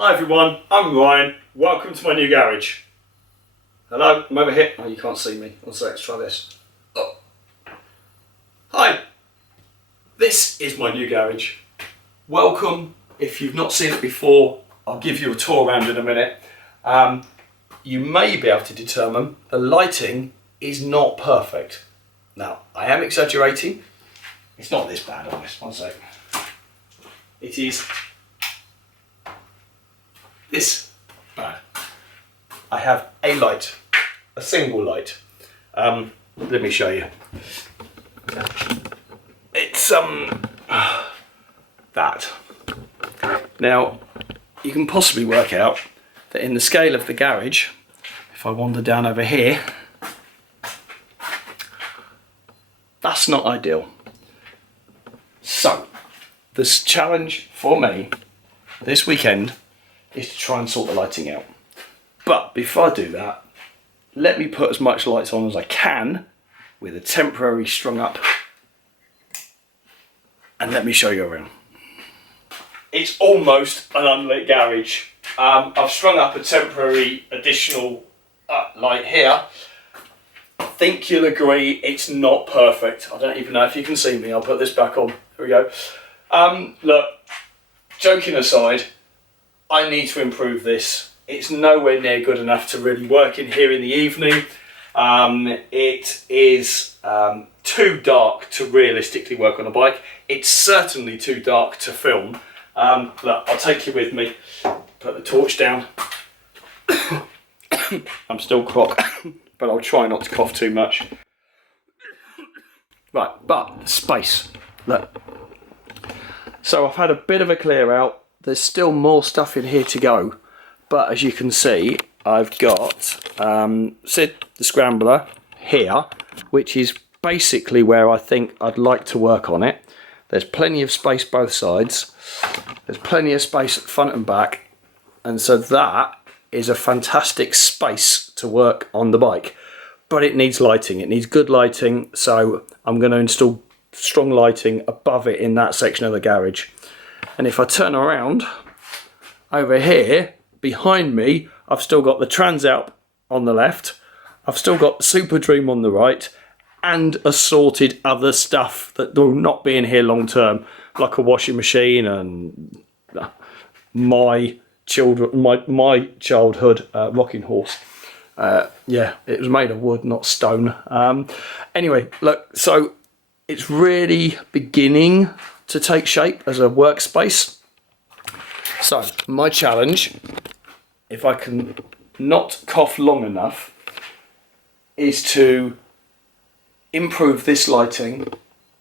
Hi everyone, I'm Ryan. Welcome to my new garage. Hello, I'm over here. Oh, you can't see me. Let's try this. Oh. Hi, this is my new garage. Welcome. If you've not seen it before, I'll give you a tour around in a minute. You may be able to determine the lighting is not perfect. Now, I am exaggerating. It's not this bad on this. One sec. It is this bad. I have a light, a single light. Let me show you. It's that. Now, you can possibly work out that in the scale of the garage, if I wander down over here, that's not ideal. So, this challenge for me this weekend is to try and sort the lighting out. But before I do that, let me put as much lights on as I can with a temporary strung up, and let me show you around. It's almost an unlit garage. I've strung up a temporary additional light here. I think you'll agree it's not perfect. I don't even know if you can see me. I'll put this back on. Here we go. Look, joking aside, I need to improve this. It's nowhere near good enough to really work in here in the evening. It is too dark to realistically work on a bike. It's certainly too dark to film. Look, I'll take you with me. Put the torch down. I'm still crock, but I'll try not to cough too much. Right, but space. Look. So I've had a bit of a clear out. There's still more stuff in here to go, but as you can see, I've got Sid the Scrambler here, which is basically where I think I'd like to work on it. There's plenty of space both sides. There's plenty of space at front and back, and so that is a fantastic space to work on the bike. But it needs lighting. It needs good lighting, so I'm going to install strong lighting above it in that section of the garage. And if I turn around over here behind me, I've still got the Transalp on the left, I've still got the Super Dream on the right, and assorted other stuff that will not be in here long term, like a washing machine and my childhood rocking horse. Yeah, it was made of wood, not stone. Anyway, look, so it's really beginning to take shape as a workspace. So my challenge, if I can not cough long enough, is to improve this lighting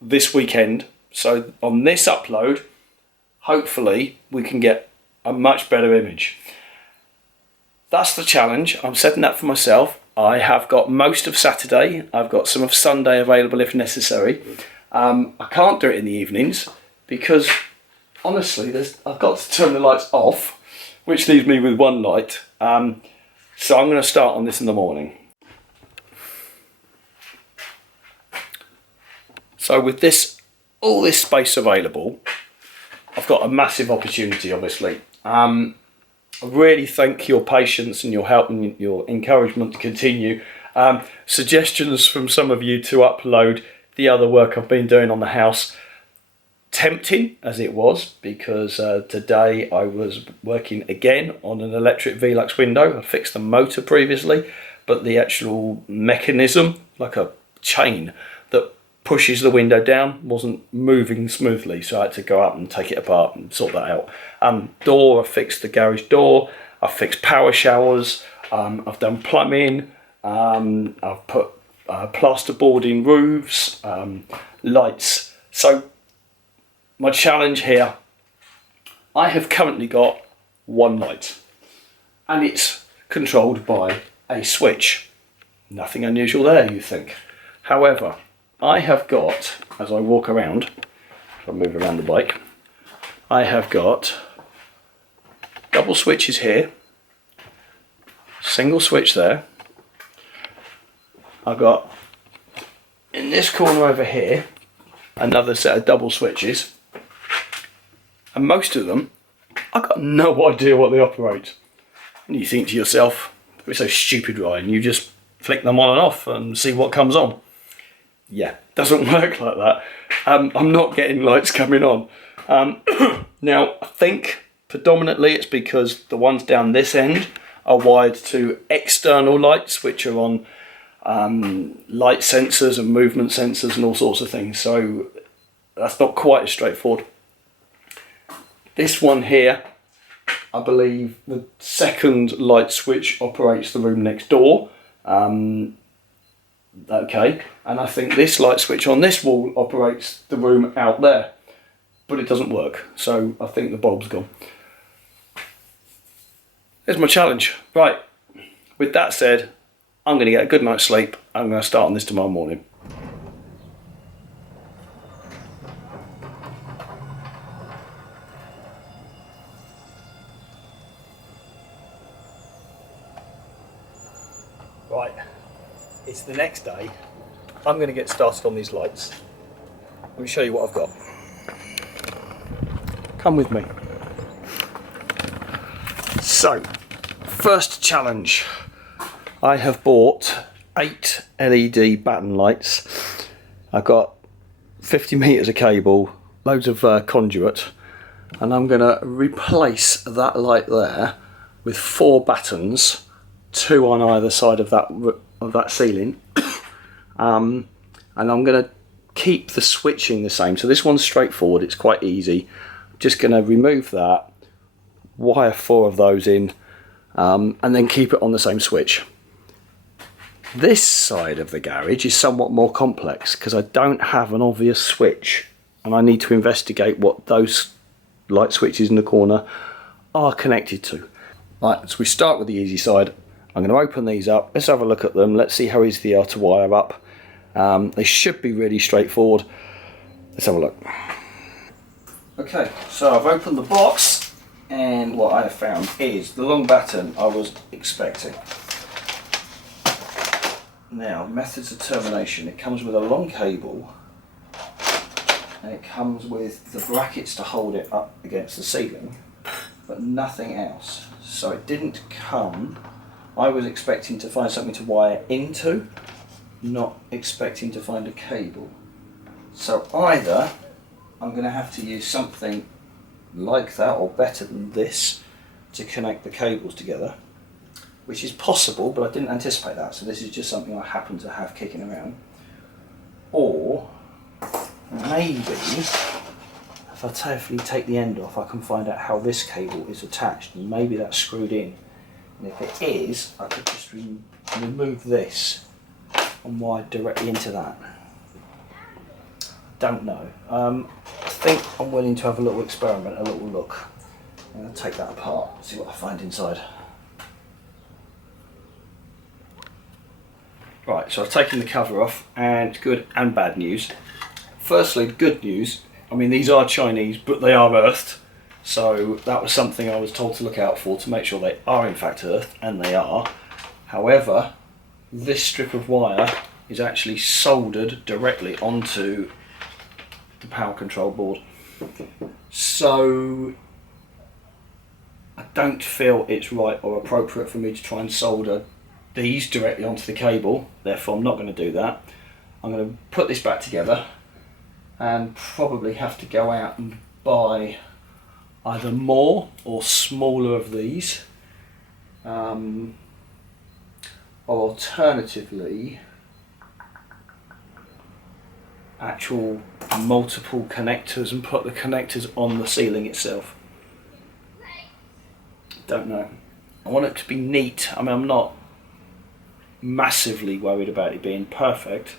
this weekend. So on this upload, hopefully we can get a much better image. That's the challenge. I'm setting that for myself. I have got most of Saturday. I've got some of Sunday available if necessary. I can't do it in the evenings because honestly I've got to turn the lights off, which leaves me with one light. So I'm going to start on this in the morning. So with all this space available, I've got a massive opportunity, obviously. I really thank your patience and your help and your encouragement to continue. Suggestions from some of you to upload the other work I've been doing on the house. Tempting as it was, because today I was working again on an electric Velux window. I fixed the motor previously, but the actual mechanism, like a chain that pushes the window down, wasn't moving smoothly, so I had to go up and take it apart and sort that out. Door, I fixed the garage door, I fixed power showers, I've done plumbing, I've put plasterboard in roofs, lights. So my challenge here, I have currently got one light and it's controlled by a switch. Nothing unusual there, you think. However, I have got, as I walk around, if I move around the bike, I have got double switches here, single switch there. I've got, in this corner over here, another set of double switches, and most of them I've got no idea what they operate. And you think to yourself, we're so stupid, Ryan, you just flick them on and off and see what comes on. Yeah, doesn't work like that. I'm not getting lights coming on. Now, I think predominantly it's because the ones down this end are wired to external lights, which are on light sensors and movement sensors and all sorts of things. So that's not quite as straightforward. This one here, I believe the second light switch operates the room next door. Okay, and I think this light switch on this wall operates the room out there, but it doesn't work, so I think the bulb's gone. There's my challenge. Right, with that said, I'm going to get a good night's sleep. I'm going to start on this tomorrow morning. Right, it's the next day. I'm going to get started on these lights. Let me show you what I've got. Come with me. So, first challenge. I have bought 8 LED batten lights. I've got 50 metres of cable, loads of conduit, and I'm going to replace that light there with 4 battens, 2 on either side of that ceiling, and I'm going to keep the switching the same. So this one's straightforward, it's quite easy. I'm just going to remove that, wire 4 of those in, and then keep it on the same switch. This side of the garage is somewhat more complex because I don't have an obvious switch, and I need to investigate what those light switches in the corner are connected to. Right, so we start with the easy side. I'm going to open these up, let's have a look at them, let's see how easy they are to wire up. They should be really straightforward. Let's have a look. Okay, so I've opened the box, and what I have found is the long batten I was expecting. Now, methods of termination. It comes with a long cable, and it comes with the brackets to hold it up against the ceiling, but nothing else. So it didn't come. I was expecting to find something to wire into, not expecting to find a cable. So either I'm going to have to use something like that, or better than this, to connect the cables together, which is possible, but I didn't anticipate that, so this is just something I happen to have kicking around. Or maybe if I carefully take the end off, I can find out how this cable is attached, and maybe that's screwed in. And if it is, I could just remove this and wire directly into that. Don't know. I think I'm willing to have a little experiment, a little look. I'm going to take that apart, see what I find inside. Right, so I've taken the cover off, and it's good and bad news. Firstly, good news, I mean these are Chinese, but they are earthed, so that was something I was told to look out for, to make sure they are in fact earthed, and they are. However, this strip of wire is actually soldered directly onto the power control board. So I don't feel it's right or appropriate for me to try and solder these directly onto the cable, therefore I'm not going to do that. I'm going to put this back together and probably have to go out and buy either more or smaller of these, or alternatively actual multiple connectors and put the connectors on the ceiling itself. Don't know. I want it to be neat. I mean, I'm not massively worried about it being perfect,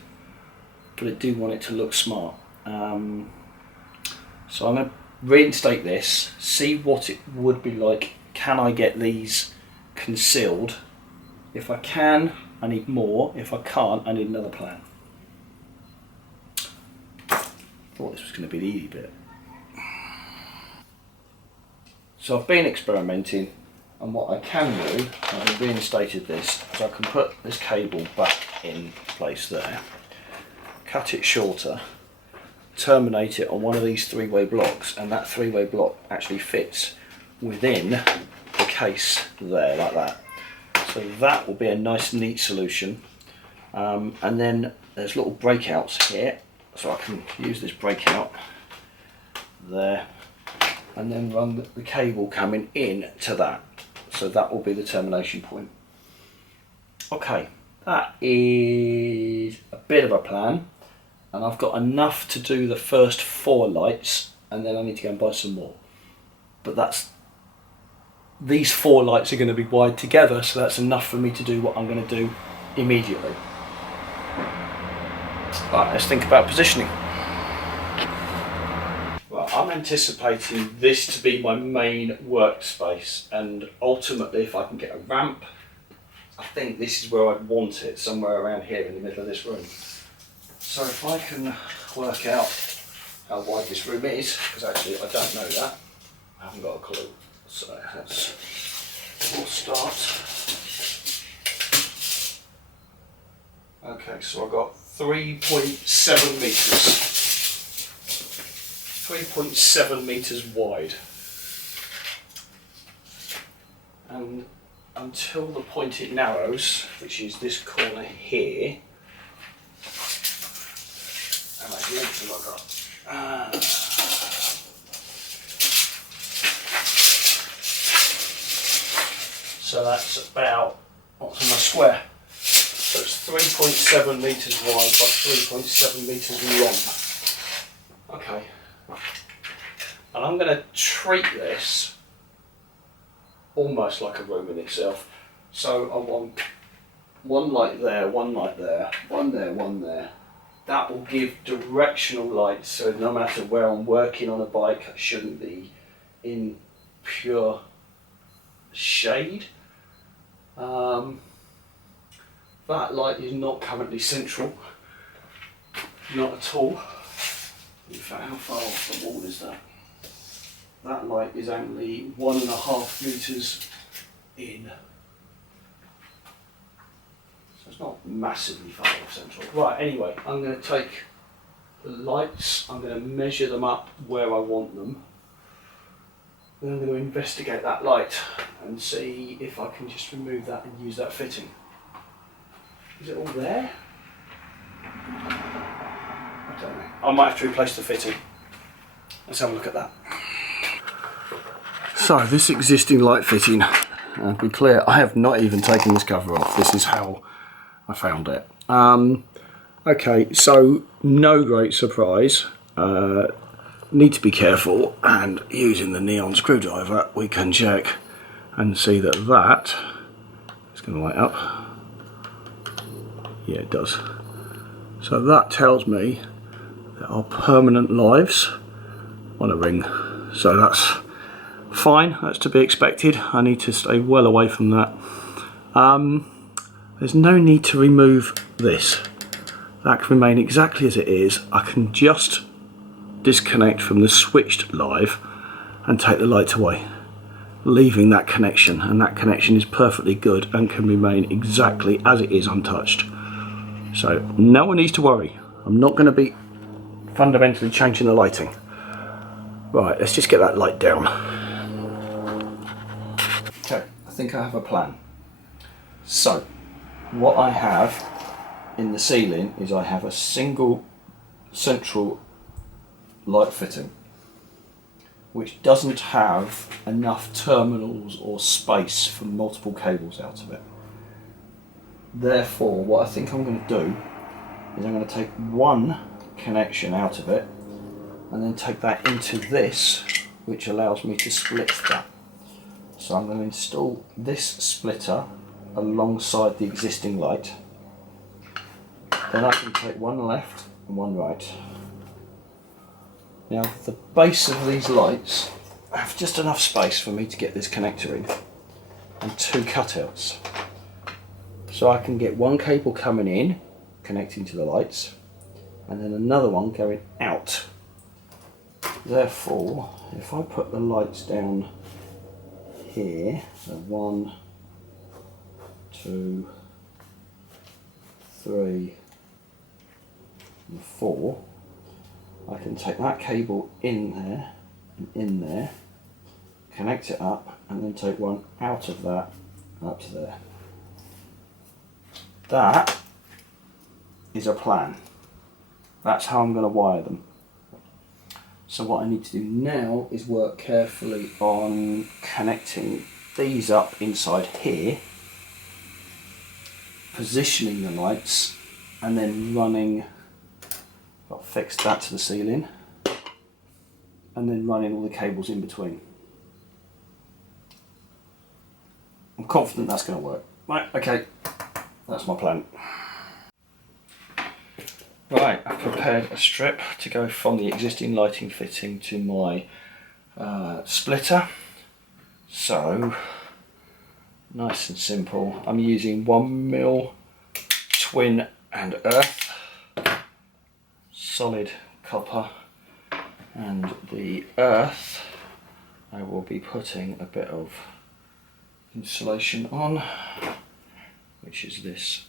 but I do want it to look smart. So I'm going to reinstate this, see what it would be like. Can I get these concealed? If I can, I need more. If I can't, I need another plan. Thought this was going to be the easy bit. So I've been experimenting, and what I can do, I've reinstated this, so I can put this cable back in place there, cut it shorter, terminate it on one of these 3-way blocks, and that 3-way block actually fits within the case there, like that. So that will be a nice neat solution. And then there's little breakouts here, so I can use this breakout there and then run the cable coming in to that. So that will be the termination point. Okay, that is a bit of a plan, and I've got enough to do the first 4 lights, and then I need to go and buy some more. But these 4 lights are going to be wired together, so that's enough for me to do what I'm going to do immediately. Right, let's think about positioning. Right, I'm anticipating this to be my main workspace, and ultimately if I can get a ramp, I think this is where I'd want it, somewhere around here in the middle of this room. So if I can work out how wide this room is, because actually I don't know that, I haven't got a clue. So we'll start. Okay, so I've got 3.7 metres. 3.7 metres wide. And until the point it narrows, which is this corner here, how much length have I got? So that's about, what's on my square? So it's 3.7 metres wide by 3.7 metres long. Okay. And I'm going to treat this almost like a room in itself. So I want 1 light there, 1 light there, 1 there, 1 there. That will give directional light, so no matter where I'm working on a bike, I shouldn't be in pure shade. That light is not currently central, not at all. In fact, how far off the wall is that? That light is only 1.5 metres in. So it's not massively far off central. Right, anyway, I'm going to take the lights, I'm going to measure them up where I want them. Then I'm going to investigate that light and see if I can just remove that and use that fitting. Is it all there? I don't know. I might have to replace the fitting. Let's have a look at that. So this existing light fitting, to be clear, I have not even taken this cover off. This is how I found it. Okay, so no great surprise. Need to be careful, and using the neon screwdriver we can check and see that it's going to light up. Yeah, it does. So that tells me there are permanent lives on a ring. So that's fine, that's to be expected. I need to stay well away from that. There's no need to remove this. That can remain exactly as it is. I can just disconnect from the switched live and take the light away, leaving that connection, and that connection is perfectly good and can remain exactly as it is, untouched. So no one needs to worry. I'm not going to be fundamentally changing the lighting. Right, let's just get that light down. Okay, I think I have a plan. So what I have in the ceiling is I have a single central light fitting which doesn't have enough terminals or space for multiple cables out of it. Therefore, what I think I'm going to do is I'm going to take one connection out of it and then take that into this, which allows me to split that. So I'm going to install this splitter alongside the existing light. Then I can take one left and one right. Now the base of these lights have just enough space for me to get this connector in and 2 cutouts. So I can get one cable coming in, connecting to the lights, and then another one going out. Therefore, if I put the lights down here, so 1, 2, 3, and 4, I can take that cable in there and in there, connect it up and then take one out of that and up to there. That is a plan. That's how I'm going to wire them. So what I need to do now is work carefully on connecting these up inside here, positioning the lights, and then running, I'll fix that to the ceiling, and then running all the cables in between. I'm confident that's going to work. Right, okay, that's my plan. Right, I've prepared a strip to go from the existing lighting fitting to my splitter. So, nice and simple. I'm using 1mm twin and earth, solid copper, and the earth I will be putting a bit of insulation on, which is this.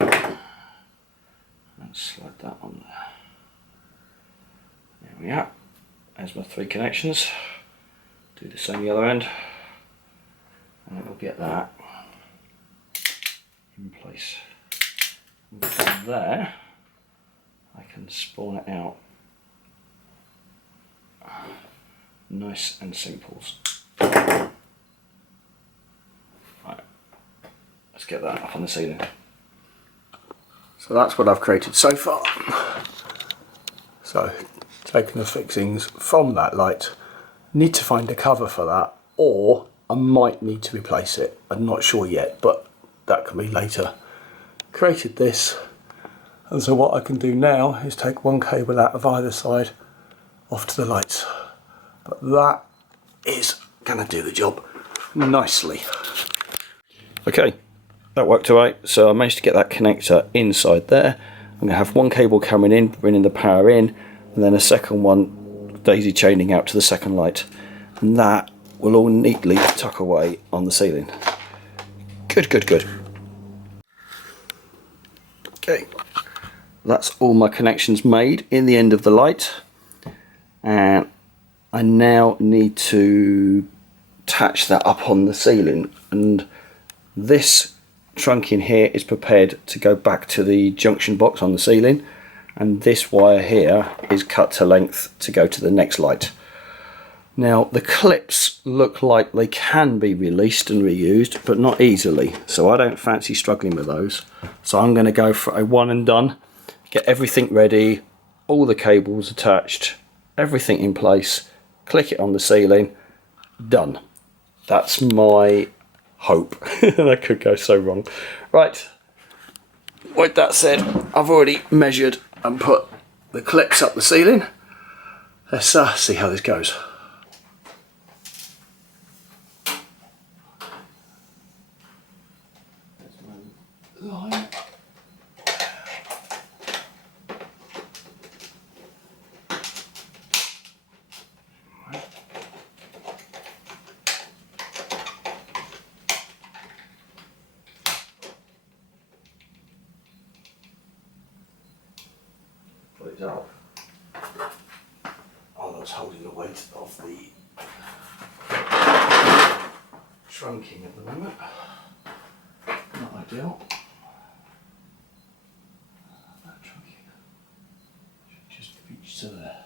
And slide that on there. There we are. There's my 3 connections. Do the same the other end, and it will get that in place. And from there, I can spawn it out. Nice and simple. Right, let's get that up on the ceiling. So that's what I've created so far. So, taking the fixings from that light, need to find a cover for that, or I might need to replace it. I'm not sure yet, but that can be later. Created this, and so what I can do now is take one cable out of either side off to the lights. But that is going to do the job nicely. Okay, that worked alright. So I managed to get that connector inside there. I'm going to have one cable coming in, bringing the power in, and then a second one daisy chaining out to the second light. And that will all neatly tuck away on the ceiling. Good, good, good. Okay, that's all my connections made in the end of the light. And I now need to attach that up on the ceiling, and this trunk in here is prepared to go back to the junction box on the ceiling, and this wire here is cut to length to go to the next light. Now the clips look like they can be released and reused, but not easily, so I don't fancy struggling with those. So I'm going to go for a one and done, get everything ready, all the cables attached, everything in place, click it on the ceiling, done. That's my hope. That could go so wrong. Right, with that said, I've already measured and put the clips up the ceiling. Let's see how this goes. There's my line. Put it up. Oh, that's holding the weight of the trunking at the moment. Not ideal. That trunking should just reach to there.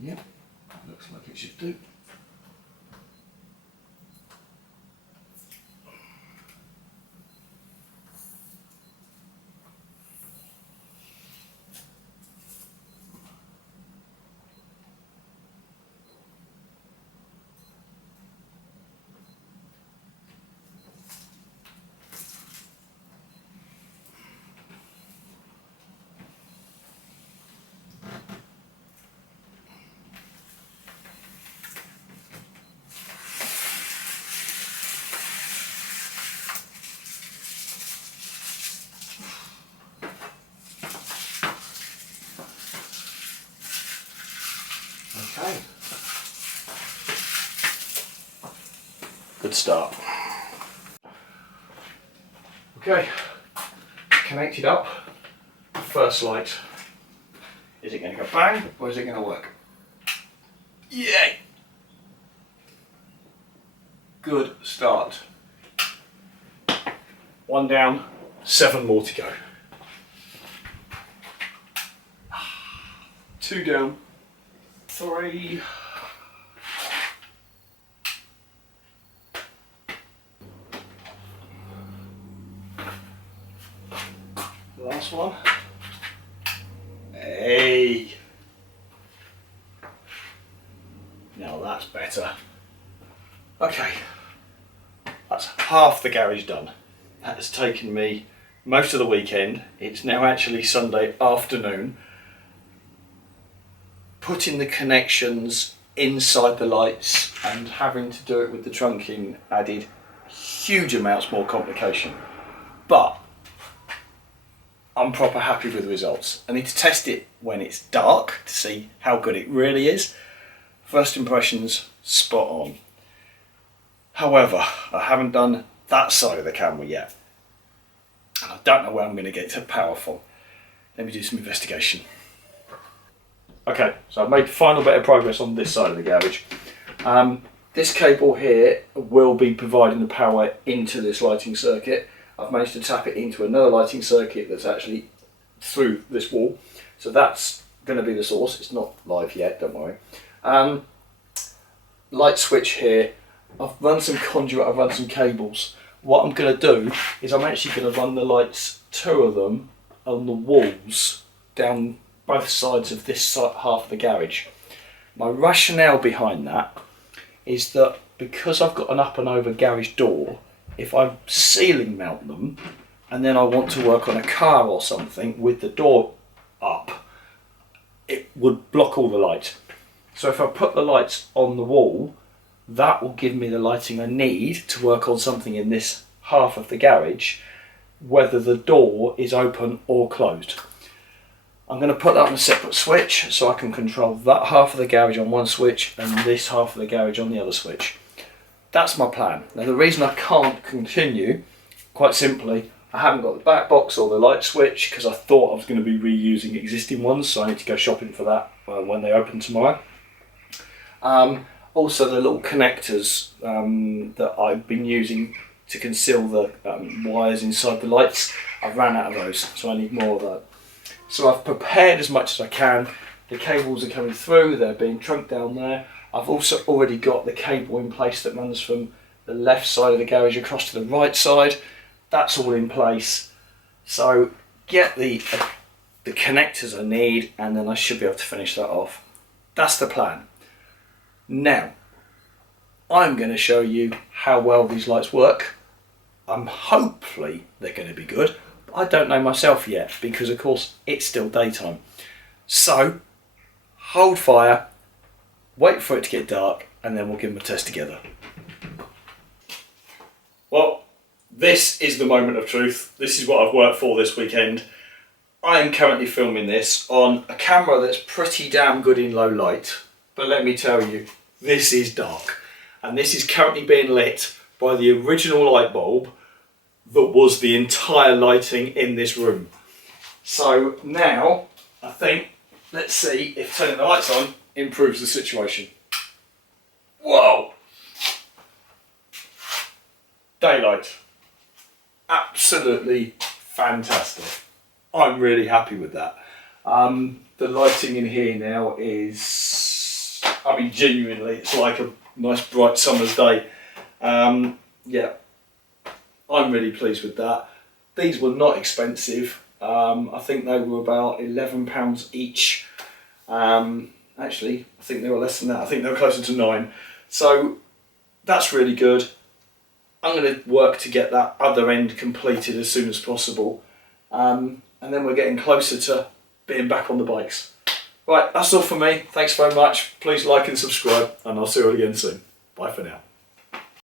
Yep, looks like it should do. Okay. Good start. Okay, connected up. The first light. Is it going to go bang or is it going to work? Yay! Good start. 1 down, 7 more to go. 2 down, 3. Last one. Hey! Now that's better. Okay, that's half the garage done. That has taken me most of the weekend. It's now actually Sunday afternoon. Putting the connections inside the lights and having to do it with the trunking added huge amounts more complication. But I'm proper happy with the results. I need to test it when it's dark to see how good it really is. First impressions, spot on. However, I haven't done that side of the camera yet. And I don't know where I'm going to get to power from. Let me do some investigation. Okay, so I've made the final bit of progress on this side of the garage. This cable here will be providing the power into this lighting circuit. I've managed to tap it into another lighting circuit that's actually through this wall. So that's going to be the source. It's not live yet, don't worry. Light switch here. I've run some conduit, I've run some cables. What I'm going to do is I'm actually going to run the lights, 2 of them, on the walls down both sides of this half of the garage. My rationale behind that is that because I've got an up and over garage door, if I ceiling mount them and then I want to work on a car or something with the door up, it would block all the light. So if I put the lights on the wall, that will give me the lighting I need to work on something in this half of the garage, whether the door is open or closed. I'm going to put that on a separate switch so I can control that half of the garage on one switch and this half of the garage on the other switch. That's my plan. Now the reason I can't continue, quite simply, I haven't got the back box or the light switch because I thought I was going to be reusing existing ones, so I need to go shopping for that when they open tomorrow. Also the little connectors that I've been using to conceal the wires inside the lights, I've ran out of those, so I need more of that. So I've prepared as much as I can. The cables are coming through, they're being trunked down there. I've also already got the cable in place that runs from the left side of the garage across to the right side. That's all in place. So get the connectors I need and then I should be able to finish that off. That's the plan. Now, I'm going to show you how well these lights work. Hopefully they're going to be good. I don't know myself yet because of course it's still daytime. So hold fire, wait for it to get dark and then we'll give them a test together. Well, this is the moment of truth. This is what I've worked for this weekend. I am currently filming this on a camera that's pretty damn good in low light, but let me tell you, this is dark. And this is currently being lit by the original light bulb that was the entire lighting in this room. So now, I think, let's see if turning the lights on improves the situation. Whoa! Daylight. Absolutely fantastic. I'm really happy with that. The lighting in here now is, I mean, genuinely, it's like a nice bright summer's day. Yeah, I'm really pleased with that. These were not expensive. I think they were about £11 each. Actually, I think they were less than that. I think they were closer to 9. So that's really good. I'm going to work to get that other end completed as soon as possible. And then we're getting closer to being back on the bikes. Right, that's all for me. Thanks very much. Please like and subscribe, and I'll see you all again soon. Bye for now.